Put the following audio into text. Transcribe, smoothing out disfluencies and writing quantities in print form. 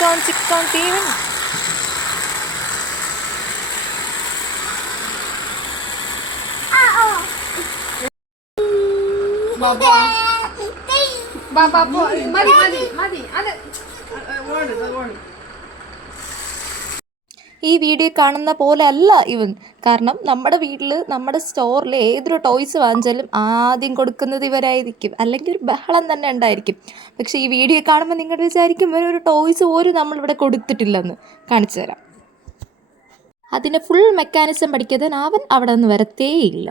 ചിക്കോൺ ടീവൻ. ഈ വീഡിയോ കാണുന്ന പോലെ അല്ല ഇവൻ. കാരണം നമ്മുടെ വീട്ടിൽ നമ്മുടെ സ്റ്റോറിൽ ഏതൊരു ടോയ്സ് വാങ്ങിച്ചാലും ആദ്യം കൊടുക്കുന്നത് ഇവരായിരിക്കും, അല്ലെങ്കിൽ ഒരു ബഹളം തന്നെ ഉണ്ടായിരിക്കും. പക്ഷേ ഈ വീഡിയോ കാണുമ്പോൾ നിങ്ങൾ വിചാരിക്കും ഇവരൊരു ടോയ്സ് പോലും നമ്മളിവിടെ കൊടുത്തിട്ടില്ലെന്ന്. കാണിച്ചു തരാം. അതിൻ്റെ ഫുൾ മെക്കാനിസം പഠിക്കാതെ അവൻ അവിടെ നിന്ന് വരത്തേയില്ല.